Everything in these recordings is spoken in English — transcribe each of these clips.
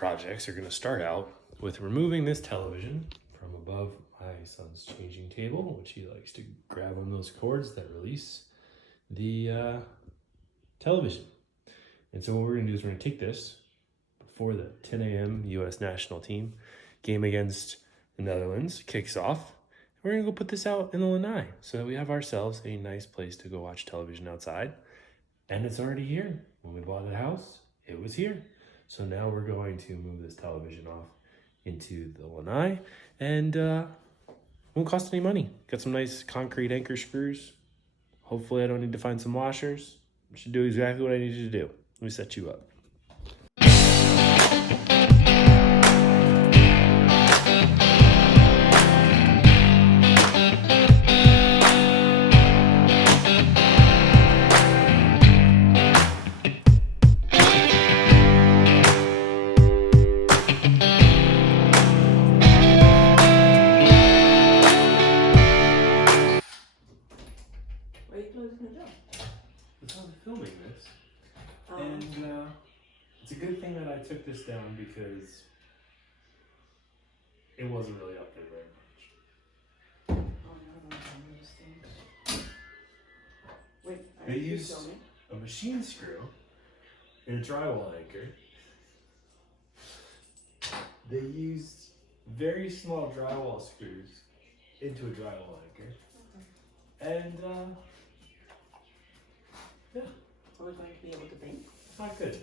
projects are going to start out with removing this television from above my son's changing table, which he likes to grab on those cords that release the television. And so what we're going to do is we're going to take this before the 10 a.m. U.S. national team game against the Netherlands kicks off. We're going to go put this out in the lanai so that we have ourselves a nice place to go watch television outside. And it's already here. When we bought the house, it was here. So now we're going to move this television off into the lanai, and won't cost any money. Got some nice concrete anchor screws. Hopefully I don't need to find some washers. I should do exactly what I needed to do. Let me set you up. Filming this, and it's a good thing that I took this down because it wasn't really up there very much. Oh no, wait, they used a machine screw and a drywall anchor. They used very small drywall screws into a drywall anchor, and yeah. So we're going to be able to paint? If I could.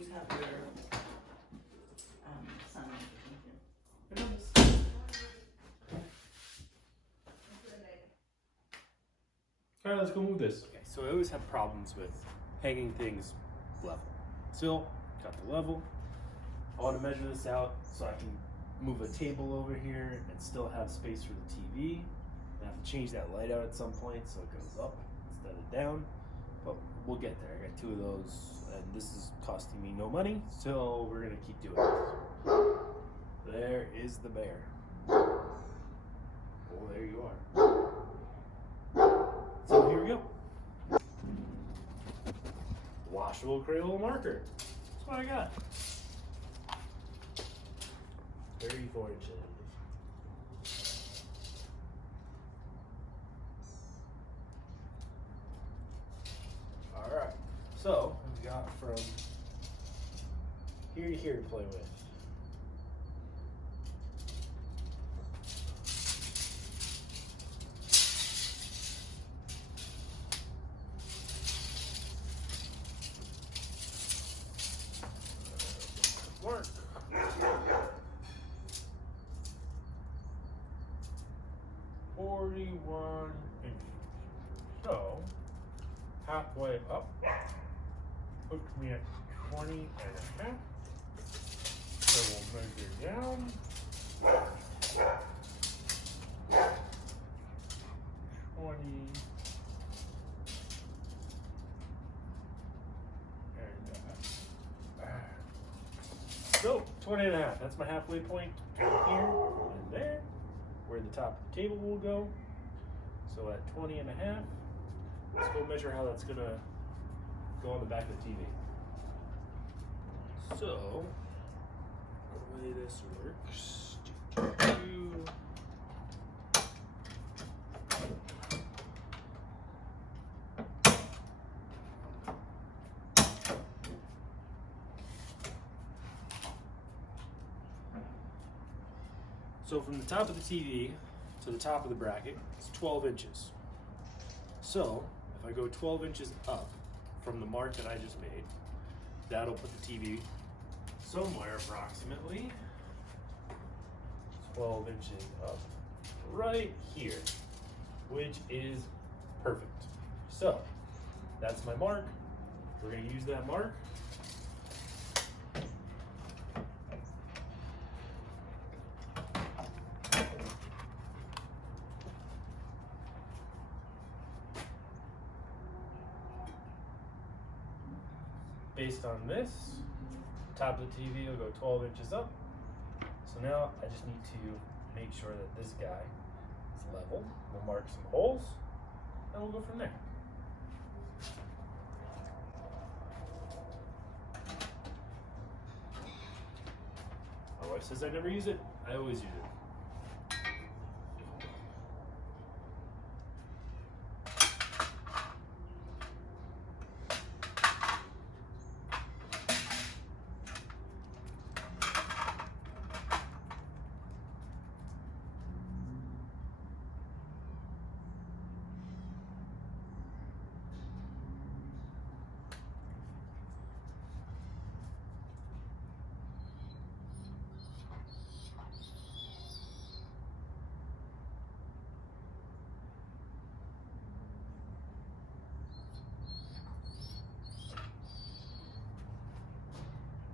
You have your son in here. Alright, let's go move this. Okay, so I always have problems with hanging things level. Still, got the level. I want to measure this out so I can move a table over here and still have space for the TV. I have to change that light out at some point so it goes up instead of down, but we'll get there. I got 2 of those, and this is costing me no money, so we're gonna keep doing this. There is the bear. Oh, there you are. So here we go. Washable Crayola marker. That's what I got. 34 inches. Alright, so we've got from here to here to play with. Work. $41 inches. So halfway up puts me at 20 and a half. So we'll measure down. 20 and so 20 and a half. That's my halfway point here and there, where the top of the table will go. So at 20 and a half, let's go measure how that's gonna go on the back of the TV. So, the way this works, so from the top of the TV to the top of the bracket, it's 12 inches. So, if I go 12 inches up from the mark that I just made, that'll put the TV somewhere approximately 12 inches up right here, which is perfect. So, that's my mark. We're going to use that mark. Based on this, top of the TV will go 12 inches up. So now I just need to make sure that this guy is level. We'll mark some holes and we'll go from there. wife says I never use it. I always use it.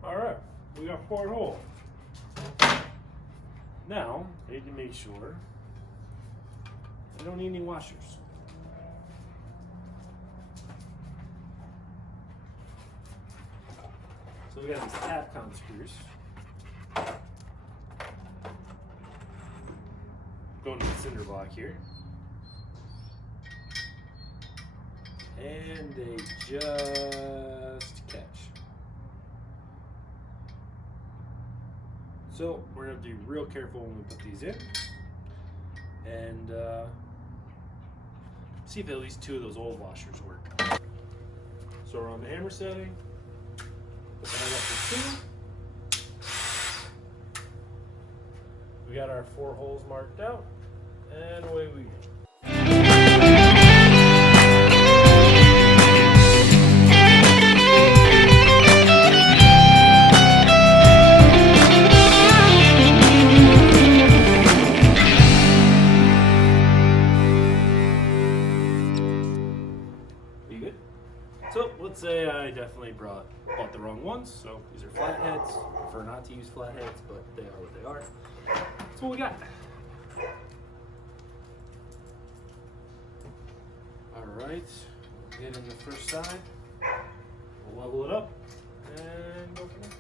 All right, we got 4 holes. Now, I need to make sure I don't need any washers. So we got these Tapcon screws. Going to the cinder block here. And they just catch. So we're gonna have to be real careful when we put these in, and see if at least 2 of those old washers work. So we're on the hammer setting. Put that up to 2. We got our 4 holes marked out, and away we go. So let's say I definitely bought the wrong ones. So these are flatheads. I prefer not to use flatheads, but they are what they are. That's what we got. All right, we'll get in the first side. We'll level it up and go from there.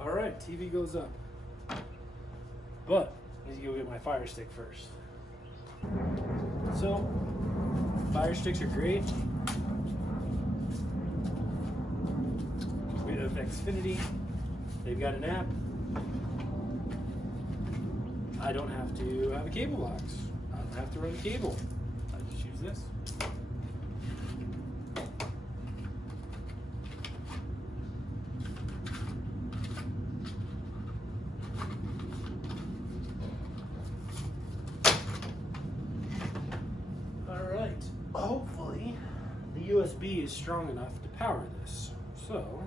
Alright, TV goes up. But I need to go get my fire stick first. So, fire sticks are great. We have Xfinity. They've got an app. I don't have to have a cable box. I don't have to run a cable. I just use this. Hopefully the USB is strong enough to power this. So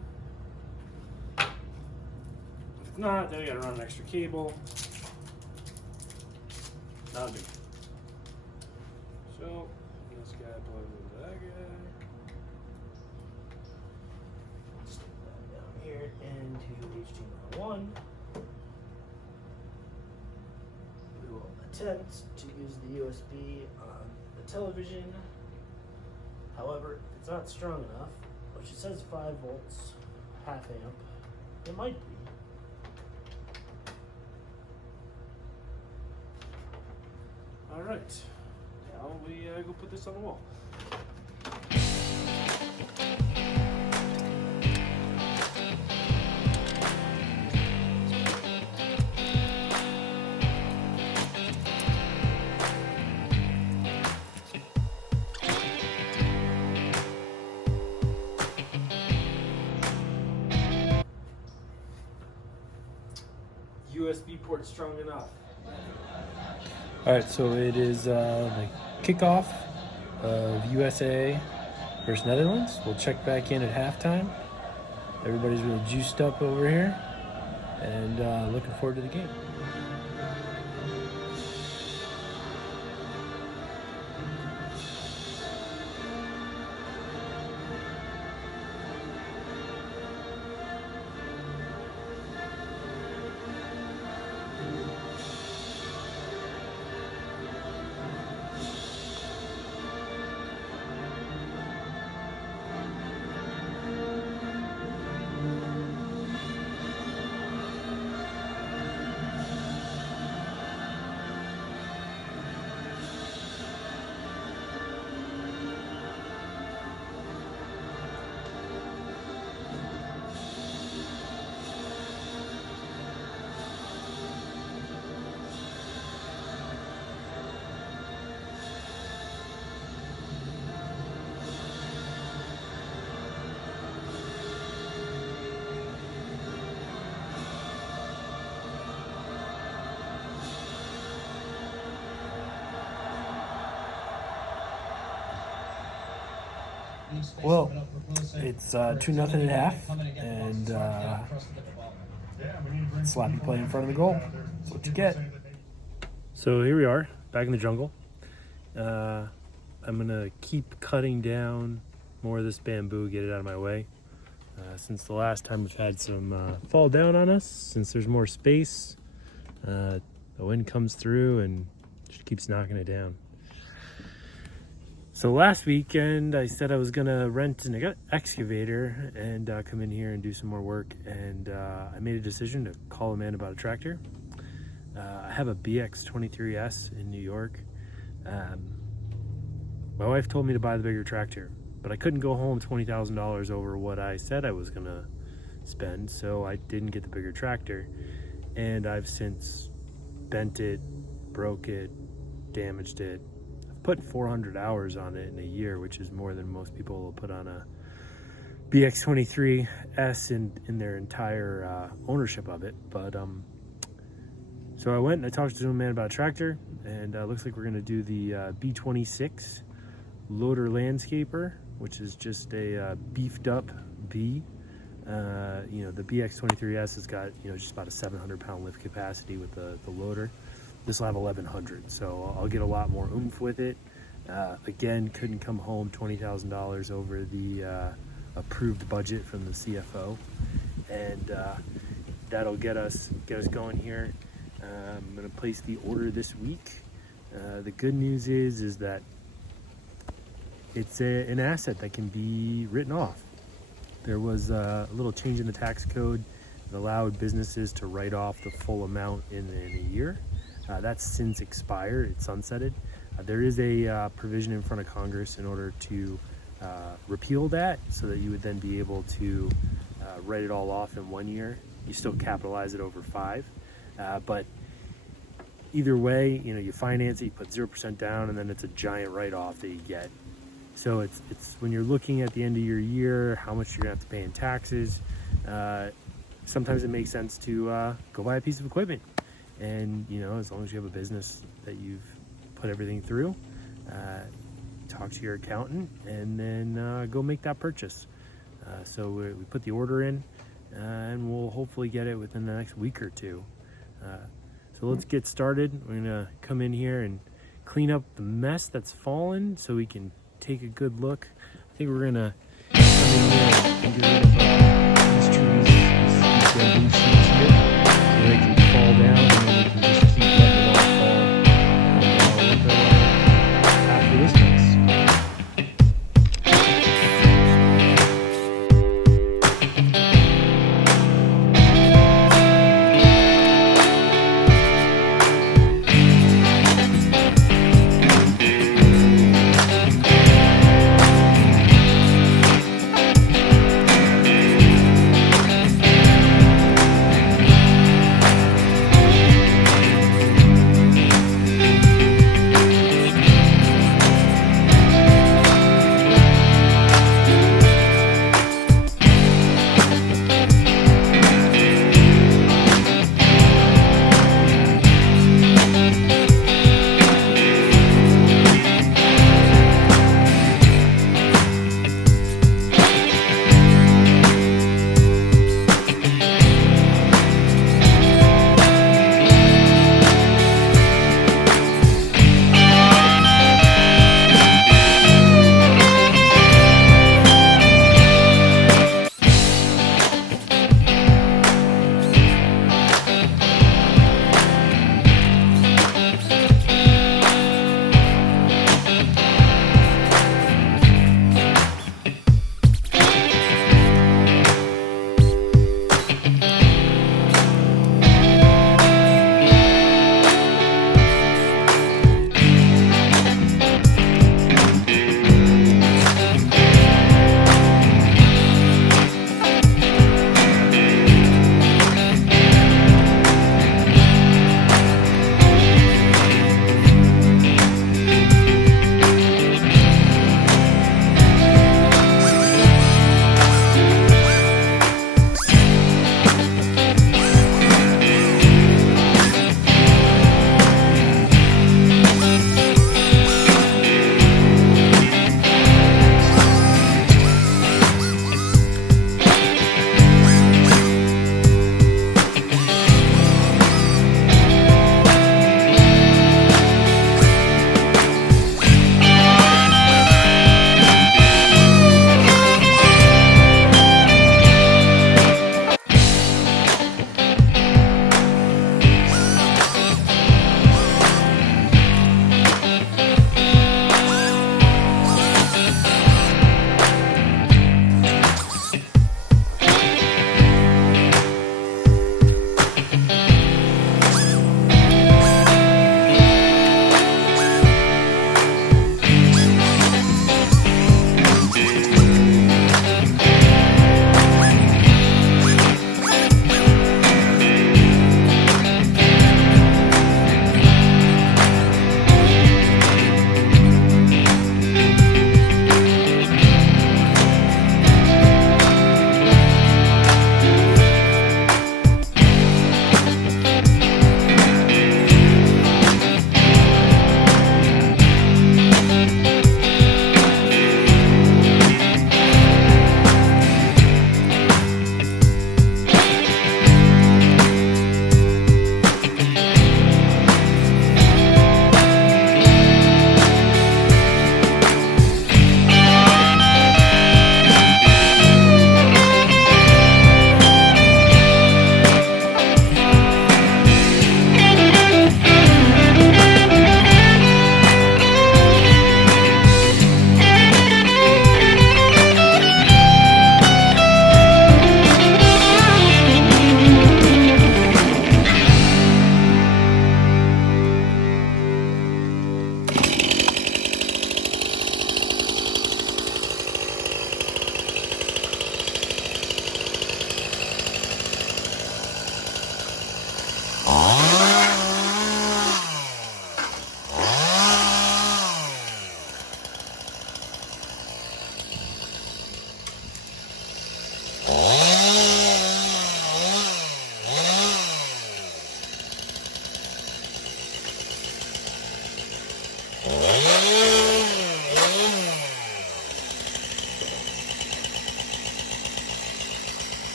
if it's not, then we gotta run an extra cable. Not a big deal. So this guy plugs into that guy. Stick that down here into HDMI 1. We will attempt to use the USB on the television. However, if it's not strong enough, which it says 5 volts, half amp, it might be. Alright, now we go put this on the wall. USB port strong enough. All right, so it is the kickoff of USA versus Netherlands. We'll check back in at halftime. Everybody's really juiced up over here, and looking forward to the game. Well, it's 2-0 at half, and sloppy play in front of the goal. That's what you get. So here we are, back in the jungle. I'm gonna keep cutting down more of this bamboo, get it out of my way. Since the last time we've had some fall down on us, since there's more space, the wind comes through and just keeps knocking it down. So last weekend I said I was gonna rent an excavator and come in here and do some more work, and I made a decision to call a man about a tractor. I have a BX23S in New York. My wife told me to buy the bigger tractor, but I couldn't go home $20,000 over what I said I was gonna spend, so I didn't get the bigger tractor, and I've since bent it, broke it, damaged it. Put 400 hours on it in a year, which is more than most people will put on a BX23S in their entire ownership of it. But so I went and I talked to a man about a tractor, and looks like we're going to do the B26 loader landscaper, which is just a beefed up B. The BX23S has got just about a 700-pound lift capacity with the loader. This will have 1,100, so I'll get a lot more oomph with it. Again, couldn't come home $20,000 over the approved budget from the CFO, and that'll get us going here. I'm gonna place the order this week. The good news is that it's an asset that can be written off. There was a little change in the tax code that allowed businesses to write off the full amount in a year. That's since expired, it's sunsetted. There is a provision in front of Congress in order to repeal that, so that you would then be able to write it all off in 1 year. You still capitalize it over 5, but either way, you finance it, you put 0% down, and then it's a giant write-off that you get. So it's when you're looking at the end of your year, how much you're gonna have to pay in taxes, sometimes it makes sense to go buy a piece of equipment. And as long as you have a business that you've put everything through, talk to your accountant and then go make that purchase. So we put the order in, and we'll hopefully get it within the next week or two. So let's get started. We're gonna come in here and clean up the mess that's fallen so we can take a good look. I think we're gonna come in here and get rid of these trees, these bamboo shoots here, so they can fall down, and then we can just keep letting it all fall.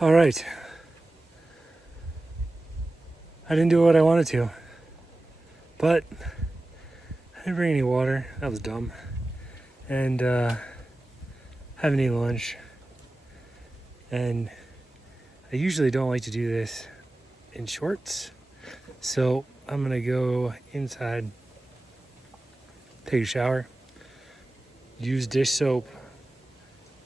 All right. I didn't do what I wanted to, but I didn't bring any water. That was dumb. And haven't eaten lunch. And I usually don't like to do this in shorts. So I'm gonna go inside, take a shower, use dish soap.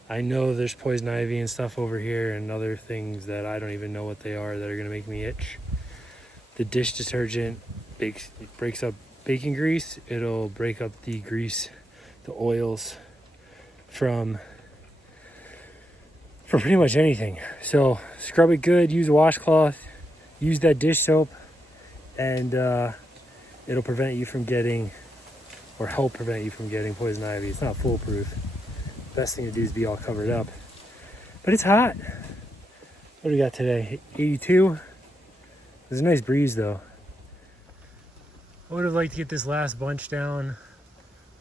I know there's poison ivy and stuff over here and other things that I don't even know what they are that are gonna make me itch. The dish detergent breaks up bacon grease. It'll break up the grease, the oils from pretty much anything. So scrub it good, use a washcloth, use that dish soap, and it'll prevent you from getting, or help prevent you from getting poison ivy. It's not foolproof. Best thing to do is be all covered up. But it's hot. What do we got today? 82. There's a nice breeze though. I would have liked to get this last bunch down,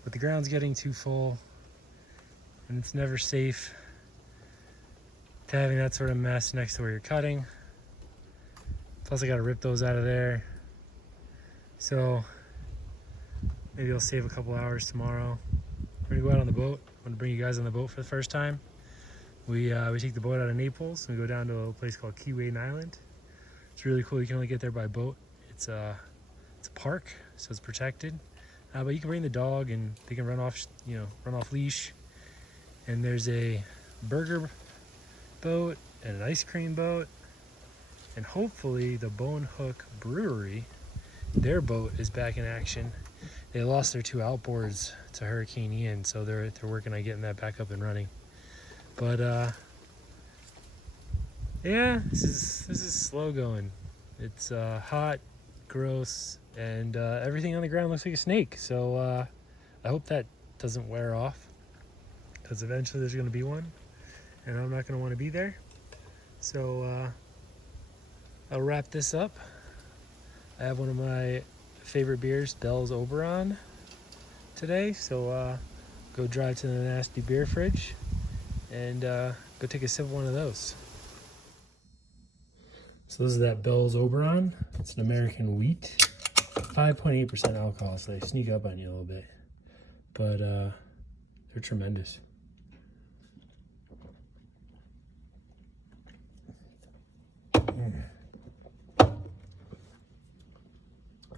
but the ground's getting too full, and it's never safe to having that sort of mess next to where you're cutting. Plus I gotta rip those out of there. So maybe I'll save a couple hours tomorrow. We're gonna go out on the boat. I'm gonna bring you guys on the boat for the first time. We take the boat out of Naples and we go down to a place called Key Wade Island. It's really cool. You can only get there by boat. It's a park, so it's protected. But you can bring the dog and they can run off leash. And there's a burger boat and an ice cream boat. And hopefully the Bone Hook Brewery, their boat is back in action. They lost their 2 outboards to Hurricane Ian, so they're working on getting that back up and running. But yeah, this is slow going. It's hot, gross, and everything on the ground looks like a snake. So I hope that doesn't wear off, because eventually there's going to be one, and I'm not going to want to be there. So I'll wrap this up. I have one of my favorite beers, Bell's Oberon, today. So go drive to the nasty beer fridge and go take a sip of one of those. So this is that Bell's Oberon. It's an American wheat, 5.8% alcohol, so they sneak up on you a little bit, but they're tremendous.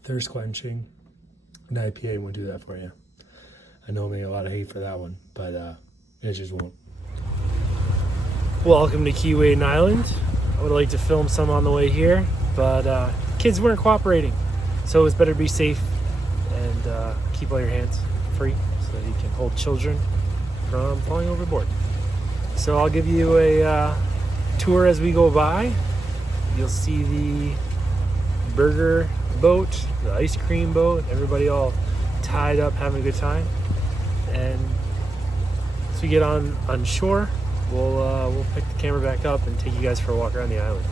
Thirst quenching. An IPA won't do that for you. I know I'm getting a lot of hate for that one, but it just won't. Welcome to Key Wade Island. I would like to film some on the way here, but kids weren't cooperating, so it's better to be safe and keep all your hands free so that you can hold children from falling overboard. So I'll give you a tour as we go by. You'll see the burger boat, the ice cream boat, everybody all tied up having a good time. And as we get on shore, we'll pick the camera back up and take you guys for a walk around the island.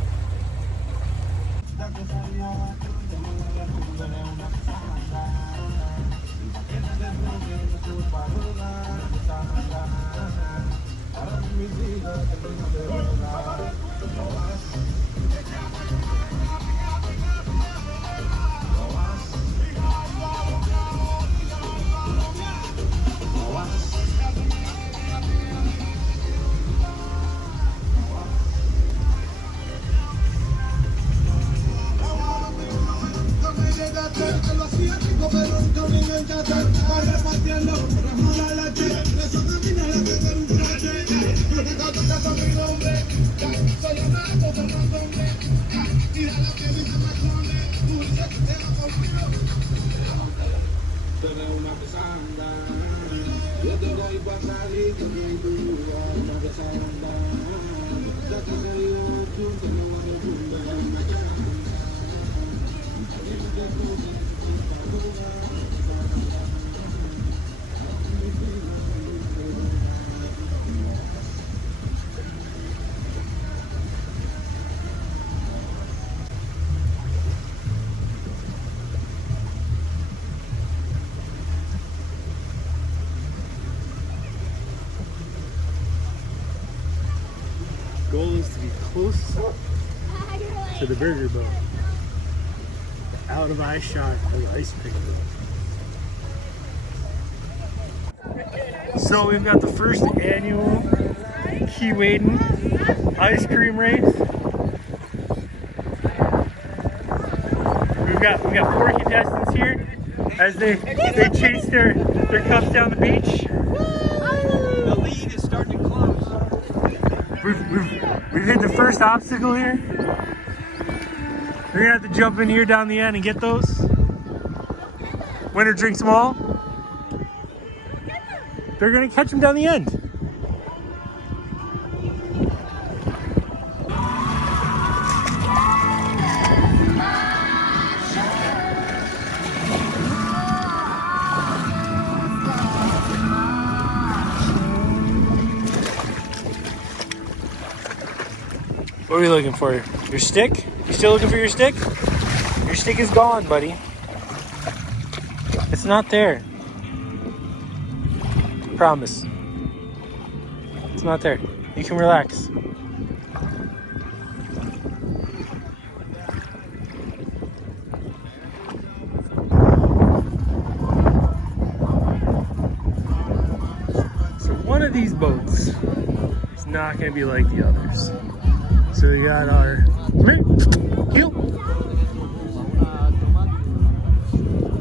goal is to be close to the burger boat, out of eye shot of the ice cream boat. So we've got the first annual Keewaydin ice cream race. We've got 4 contestants here as they chase their cups down the beach. The lead is starting to close. We've hit the first obstacle here. We're gonna have to jump in here down the end and get those. Winner drinks them all. They're gonna catch them down the end. What are we looking for? Your stick? You still looking for your stick? Your stick is gone, buddy. It's not there. Promise. It's not there. You can relax. So one of these boats is not going to be like the others. So we got our heel.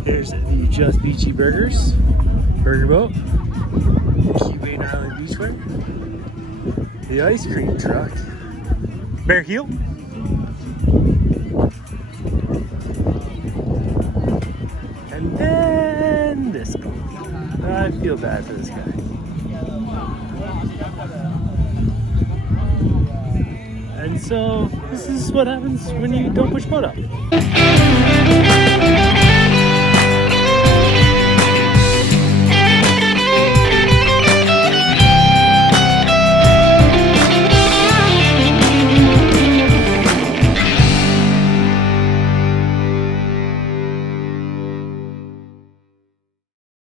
Here's the Just Beachy Burgers burger boat. Keewaydin Island Beachwear. The ice cream truck. Bear heel. And then this boat. I feel bad for this guy. And so this is what happens when you don't push boat up.